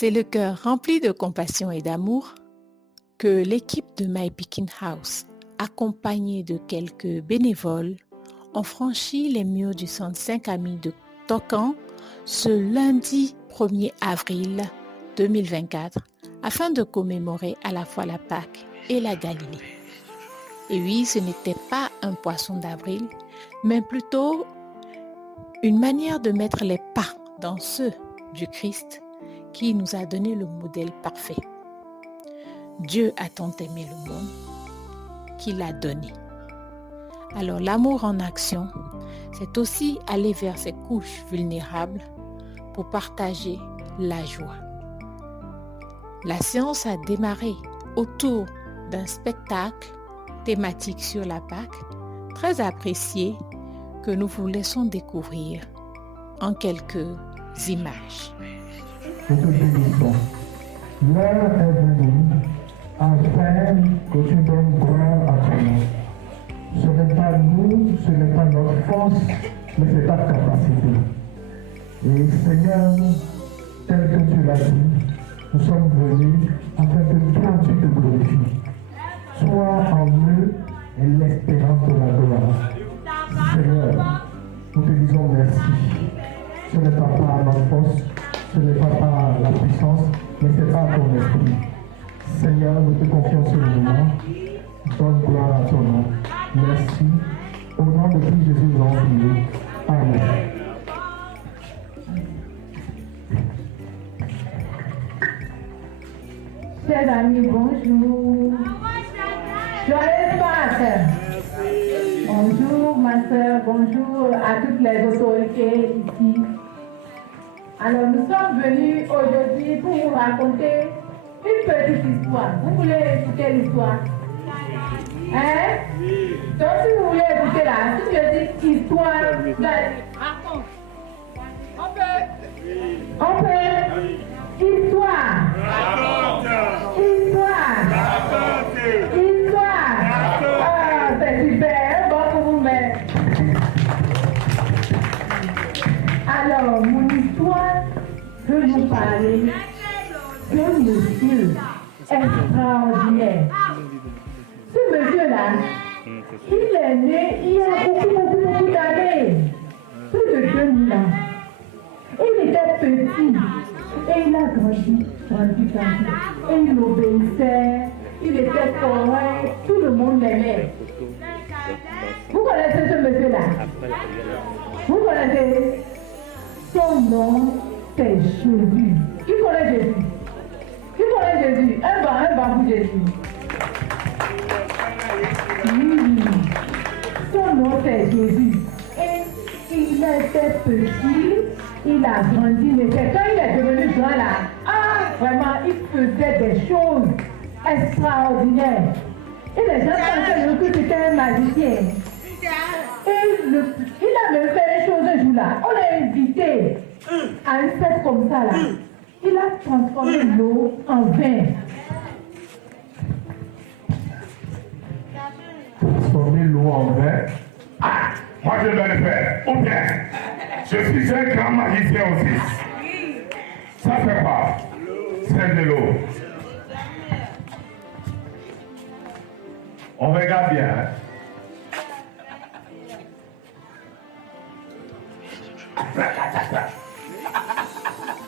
C'est le cœur rempli de compassion et d'amour que l'équipe de My Pekin House, accompagnée de quelques bénévoles, ont franchi les murs du centre 5 Amis de Tokan ce lundi 1er avril 2024 afin de commémorer à la fois la Pâque et la Galilée. Et oui, ce n'était pas un poisson d'avril, mais plutôt une manière de mettre les pas dans ceux du Christ qui nous a donné le modèle parfait. Dieu a tant aimé le monde qu'il a donné. Alors l'amour en action, c'est aussi aller vers ces couches vulnérables pour partager la joie. La séance a démarré autour d'un spectacle thématique sur la Pâque, très apprécié, que nous vous laissons découvrir en quelques images. Nous te bénissons. L'heure est venue afin que tu donnes gloire à ton nom. Ce n'est pas nous, ce n'est pas notre force, mais c'est ta capacité. Et Seigneur, tel que tu l'as dit, nous sommes venus afin que toi tu te glorifies. Sois en eux et l'espérance de la gloire. Seigneur, nous te disons merci. Ce n'est pas par notre force, ce n'est pas par la puissance, mais c'est par ton esprit. Seigneur, nous te confions ce moment. Donne gloire à ton nom. Merci. Au nom de Christ Jésus, nous avons prié. Amen. Chers amis, bonjour. Joyeuse Pâques. Bonjour ma soeur, bonjour à toutes les autorités ici. Alors nous sommes venus aujourd'hui pour vous raconter une petite histoire. Vous voulez écouter l'histoire? Hein? Donc si vous voulez écouter là, si je dis histoire, raconte. On peut? Histoire. Histoire. Ah, c'est super, bon pour vous mettre. Alors, mon histoire peut nous parler d'un monsieur extraordinaire. Ce monsieur-là, il est né il y a beaucoup d'années, plus de 2000 ans. Il était petit et il a grandi. Et il obéissait, il était correct, tout le monde l'aimait. Vous connaissez ce monsieur-là? Vous connaissez? Son nom, c'est Jésus. Qui connaît Jésus? Qui connaît Jésus? Un banc pour Jésus. Oui. Son nom, c'est Jésus. Et il était petit, il a grandi, mais quand il est devenu grand là, vraiment, il faisait des choses extraordinaires. Et les gens pensaient que c'était un magicien. Et il a même fait une chose un jour là. On l'a invité à une fête comme ça là. Il a transformé l'eau en vin. Transformer l'eau en vin. Ah, moi je vais le faire. Ou bien, je suis un grand magicien aussi. Ça fait pas. C'est de l'eau. On regarde bien. Hein?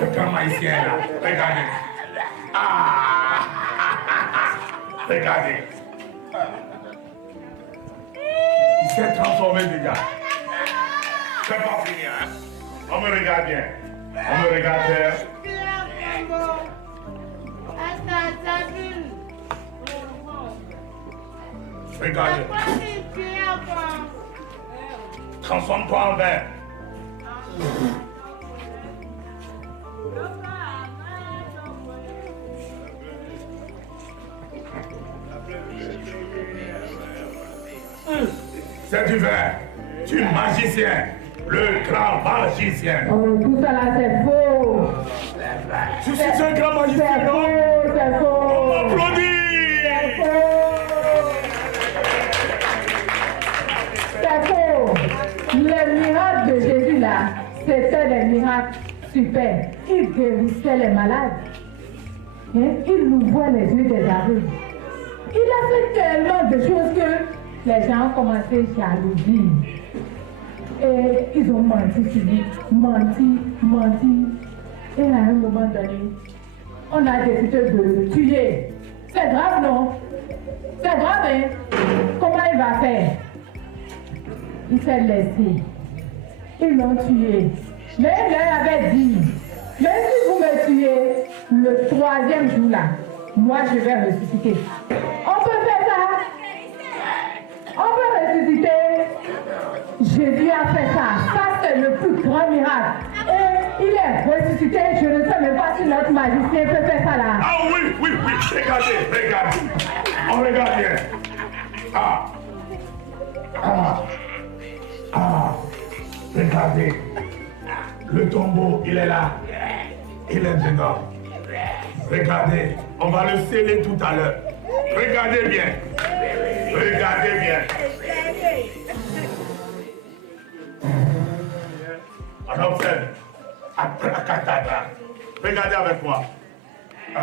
Le grand magicien là, regardez. Ah, regardez. Il s'est transformé déjà. C'est pas fini, hein? On me regarde bien. On me regarde bien. Regardez. Transforme-toi en vin. C'est du vin. Tu es magicien. Le grand magicien. Oh, tout ça là, c'est faux. Je suis un grand magicien, C'est non? faux, c'est faux. On m'applaudit. C'est faux. C'est faux. Les miracles de Jésus là, c'était des miracles super. Il guérissait les malades. Hein? Il ouvrait les yeux des aveugles. Il a fait tellement de choses que les gens ont commencé à jalouser. Et ils ont menti sur lui. Menti. Et à un moment donné, on a décidé de le tuer. C'est grave, non? C'est grave, hein? Comment il va faire? Il s'est laissé. Ils l'ont tué. Mais il leur avait dit, même si vous me tuez, le 3e jour là, moi je vais ressusciter. On peut faire ça? On peut ressusciter? Jésus a fait ça. Ça c'est le plus grand miracle. Et il est ressuscité. Je ne sais même pas si notre magicien peut faire ça là. Ah oui. Regardez. On regarde bien. Regardez. Le tombeau, il est là. Il est dedans. Regardez. On va le sceller tout à l'heure. Regardez bien. On observe. Abracadabra. Regardez avec moi. 1,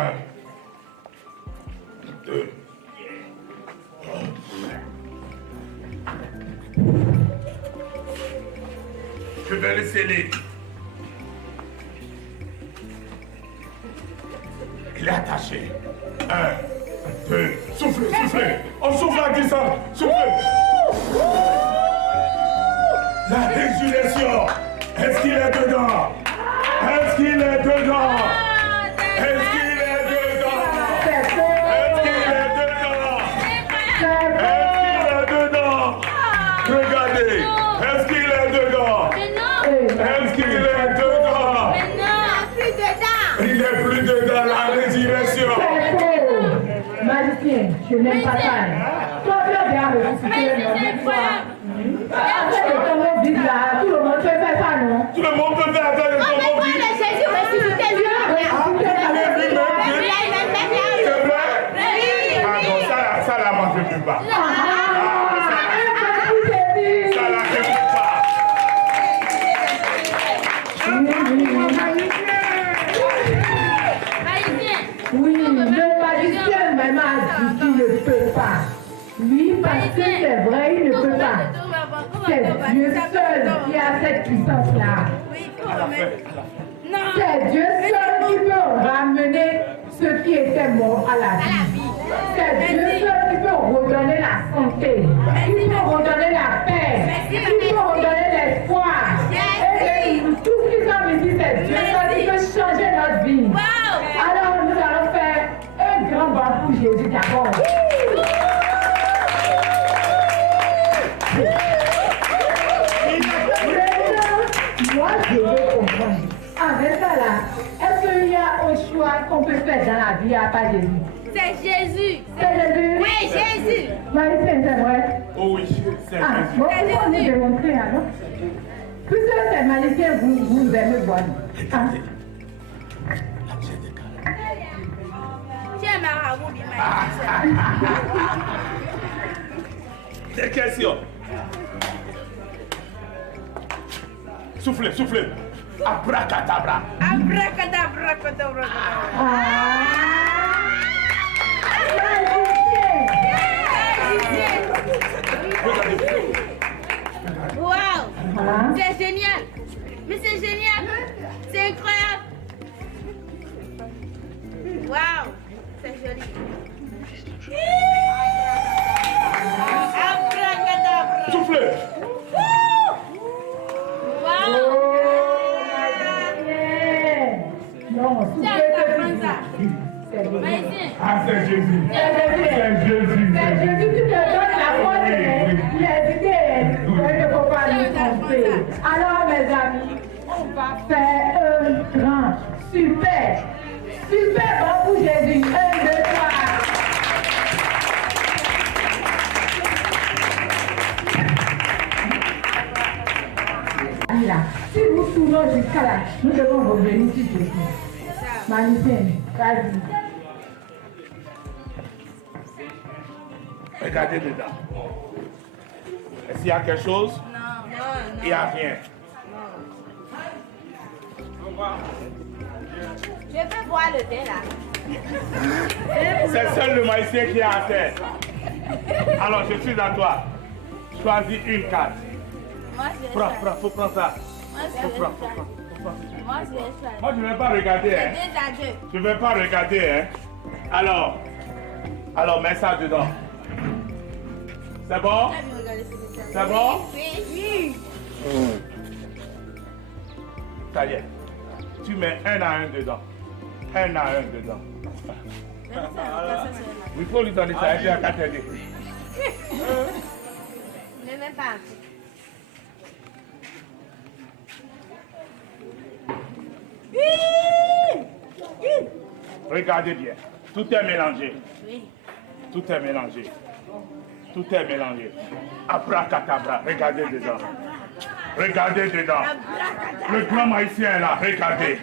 2. Je vais le sceller. Il est attaché. 1, 2. Soufflez. On souffle à distance. Soufflez. La résurrection. Est-ce qu'il est dedans? Est-ce qu'il est dedans? Est-ce qu'il est dedans? Est-ce qu'il est dedans? Est-ce qu'il est dedans? Regardez. Est-ce qu'il est dedans? Est-ce qu'il est dedans? Il n'est plus dedans, la résurrection. Magicien, je n'aime pas ça. Toi, tu as bien ressuscité. Après le tombeau vide là, tout le monde peut faire ça, non? Tout le monde peut faire avec le tombeau vide. Jésus ressuscité, lui. C'est vrai? Ah non, ça là, moi je ne peux pas. Ça là, je ne peux pas. Oui, le magicien même a dit qu'il ne peut pas. Oui, parce que c'est vrai, il ne peut pas. C'est Dieu seul qui a cette puissance-là. C'est Dieu seul qui peut ramener ceux qui étaient morts à la vie. C'est Dieu seul qui peut redonner la santé, qui peut redonner la paix, qui peut redonner l'espoir. Et tout ce qui sont ici, c'est Dieu seul qui peut changer notre vie. Alors nous allons faire un grand bas pour Jésus d'abord. Moi, je veux comprendre. Avec ça là, est-ce qu'il y a un choix qu'on peut faire dans la vie à part Jésus? C'est Jésus. C'est Jésus? Oui, Jésus. Marie-Sainte, c'est vrai? Oh oui, c'est Ah, Jésus. bon, pourquoi nous démontrer alors? Puisque c'est magicien, vous aimez voir. Ah. Tiens, marabout, il m'a dit Des questions. Soufflez. Abracadabra. Abracadabra. Wow. C'est génial. Mais c'est génial. C'est incroyable. Wow. C'est joli. Abracadabra. Soufflez. Wow. Non, Ah, c'est Jésus. C'est Jésus qui te donne la force. Il a dit qu'il ne faut pas nous tromper. Alors, mes amis, on va faire un grand, super bon pour Jésus. 1, 2, 3. Là, si nous tournons jusqu'à là, nous devons revenir sur Jésus. Magnicien, vas-y. Regardez dedans. Est-ce qu'il y a quelque chose? Non. Il n'y a rien. Je peux boire le thé là. C'est seul le maïsien qui a à faire. Alors, je suis à toi. Choisis une carte. Moi, je vais Prends, faut prendre ça. Moi, je Faut vais prendre, choisir. Moi, je vais choisir. Moi, je ne vais pas regarder, hein. C'est 2 à 2. Je ne vais pas regarder, hein. Alors, mets ça dedans. C'est bon? C'est bon? Oui. Ça y est. Tu mets 1 à 1 dedans. 1 à 1 dedans. Il faut lui donner ça, il a qu'à t'aider. Ne mets pas. Regardez bien. Tout est mélangé. Oui. Tout est mélangé. Tout est mélangé. Abracadabra. Regardez dedans. Regardez dedans. Le grand maïsien est là. Regardez.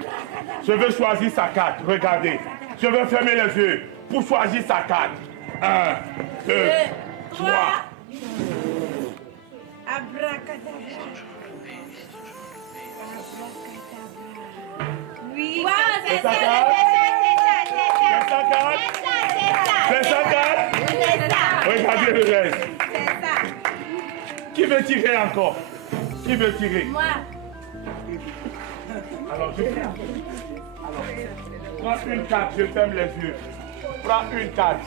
Je veux choisir sa carte. Regardez. Je veux fermer les yeux pour choisir sa carte. 1, 2, 3. Abracadabra. Oui. Wow, c'est sa ça, carte? c'est C'est sa carte? C'est sa carte? C'est ça. Regardez le reste. C'est ça. Qui veut tirer encore? Qui veut tirer? Moi. Alors, je ferme. Prends une carte, je ferme les yeux. Prends une carte.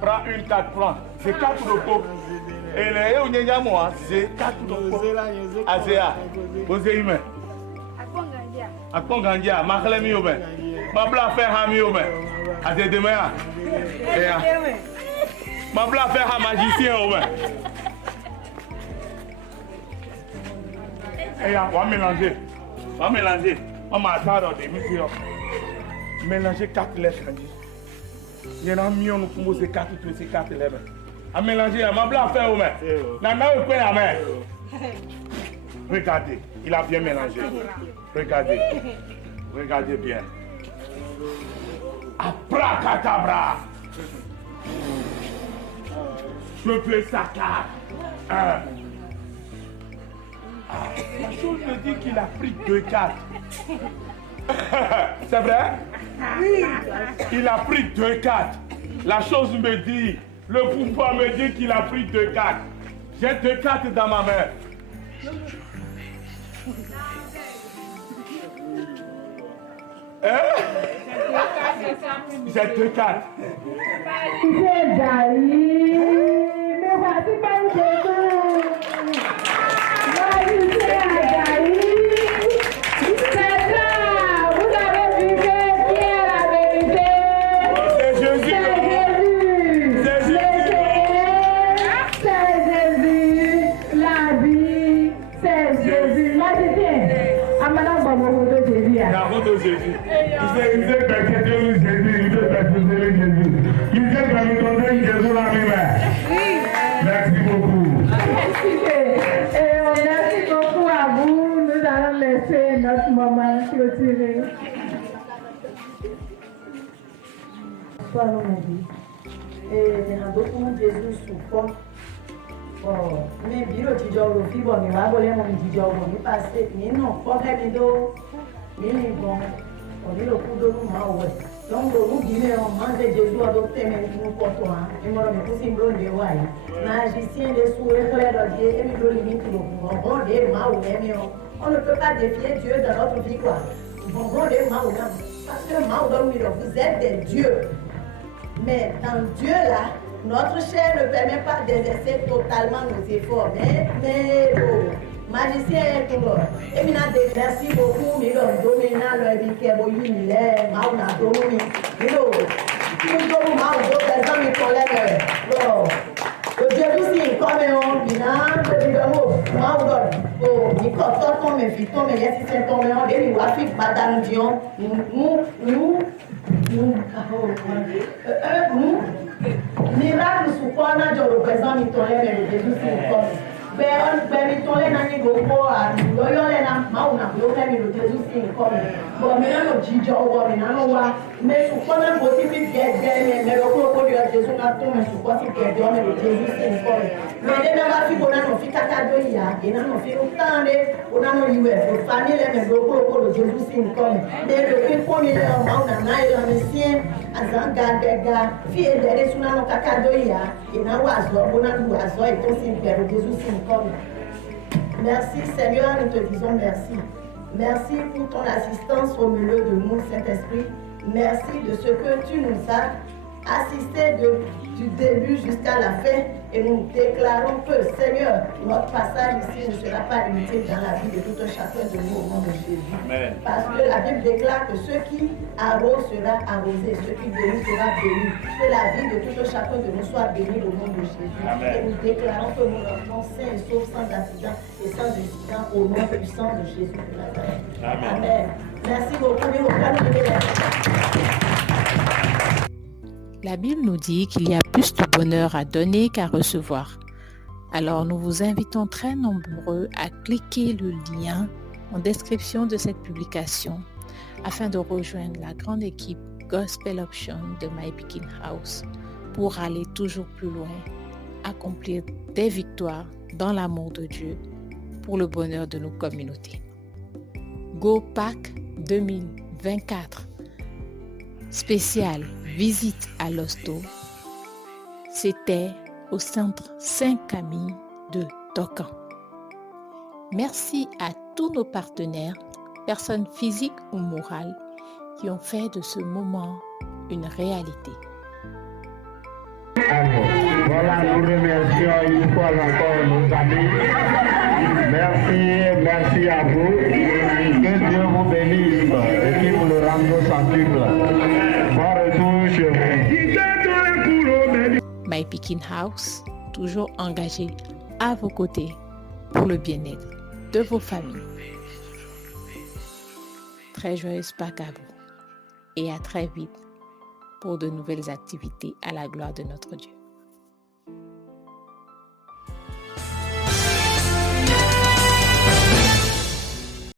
Prends une carte, prends. C'est 4 locaux. Et les Eonyanyamo, c'est 4 locaux. Azea, Ozeime. Akpon Gandia, Maklem Yobe. Mabla fait Ham Yobe. Azé demain. Mabla fait Ham magicien Yobe. Et on va mélanger. On va mélanger. On va attendre des messieurs. Mélanger 4 lèvres. Il y en a mis, on nous pose 4 tous ces 4 lèvres. À mélanger, on va faire au main. Nana, vous prenez la main. Regardez, il a bien mélangé. Regardez. Regardez bien. Abracadabra. Je veux sa carte. La chose me dit qu'il a pris 2 cartes. C'est vrai? Oui. Il a pris 2 cartes. La chose me dit, le pouvoir me dit qu'il a pris 2 cartes. J'ai 2 cartes dans ma main. Hein? J'ai 2 cartes. C'est Dali. Mais voici pas une question. Moi, je sais à Dali. C'est ça. Vous avez vu qui est la vérité. C'est Jésus. C'est Jésus. C'est Jésus. La vie. C'est Jésus. Moi, je sais. Amana Babo de Jésus. La route de Jésus. Il s'est persécuté Jésus. Il s'est persécuté Jésus. Il s'est persécuté Jésus la même. Merci beaucoup. Merci beaucoup à vous. Nous allons laisser notre maman clôturer. Bonsoir, on m'a dit. Et il y a beaucoup de Jésus souffrant. Bon, mais biro ti jọ ro fi bọ̀ mi wá bọ́lẹ́ mo ti jọ bọ̀ mi pàṣẹ nínú fọ́fẹ́ mi tó nínú ìbọn ònílò kú lóru máa wẹ̀ lọ́n lòrú gílé ọ̀ máa ń ṣe Jésù ọdún tẹ́mẹ̀ nínú pọ̀tọ̀ hàn ìmọ̀ràn mi kú sí ìlú òde wà yìí náà ṣe sí ẹ̀dẹ̀ sùn ẹ̀kọ́lẹ̀ lọ́dẹ ẹ̀mí lórí mi kìlọ̀ fún ọ̀gbọ́n òde máa wù ẹ̀mí ọ on ne peut pas défier Dieu dans notre vie quoi ọ̀gbọ́n òde máa wù náà parce que máa wù lọ́rùn mi lọ vous êtes des dieux mais dans Dieu là notre chair ne permet pas d'exercer totalement nos efforts, mais magicien est tout là. Et maintenant, merci beaucoup, mais le dominant, le biquet, le unilé, mauna, domi, mais le tout mauna, personne ne connaît le Dieu aussi, comme on, bina, le bidamo, mauna, oh, il compte ton, mais fit ton, mais yes, c'est ton, mais on est lui, wafi, badam, dion, nous, miracle sous quoi on a dit au présent, mais ton lait, mais Jésus, c'est quoi? Ben, mi ton lait, n'a ni go pour, l'oyo lait, n'a, mauna, l'oyo lait, mais Jésus, sin come. But me no jijo wo me no wa me su ko na mo ti fi get me ro ko di Jésù na to me su ko ti get me ro Jésù sin come. Me de na ba fi bona no fi kaka do ya, e na no fi utande, ona no iwe for family me ro ko Jésù sin come. De ro fi ko mi le o ma na na ila me sin azanga dega fi e de su na no kaka do ya, e na wa zo bona lu azo e to sin ro Jésù sin come. Merci Seigneur, nous te disons merci. Merci pour ton assistance au milieu de nous, Saint-Esprit. Merci de ce que tu nous as assisté du début jusqu'à la fin. Et nous déclarons que, Seigneur, notre passage ici ne sera pas limité dans la vie de tout un chacun de nous au nom de Jésus. Amen. Parce que la Bible déclare que ce qui arrose sera arrosé, ce qui bénit sera béni. Que la vie de tout un chacun de nous soit bénie au nom de Jésus. Amen. Et nous déclarons que nous rentrons sains et saufs, sans accident et sans incident au nom puissant de Jésus de Nazareth. Amen. Amen. Merci beaucoup. La Bible nous dit qu'il y a plus de bonheur à donner qu'à recevoir. Alors nous vous invitons très nombreux à cliquer le lien en description de cette publication afin de rejoindre la grande équipe Gospel Option de My Picking House pour aller toujours plus loin, accomplir des victoires dans l'amour de Dieu pour le bonheur de nos communautés. Go Pack 2024 spécial visite à l'hosto, c'était au centre Saint-Camille de Tocan. Merci à tous nos partenaires, personnes physiques ou morales, qui ont fait de ce moment une réalité. Alors, voilà, nous remercions une fois encore nos amis. Merci à vous. Que Dieu vous bénisse et qu'il vous le rende sensible. Bon retour chez vous. My Picking House, toujours engagé à vos côtés pour le bien-être de vos familles. Très joyeuse Pâques à vous et à très vite pour de nouvelles activités à la gloire de notre Dieu.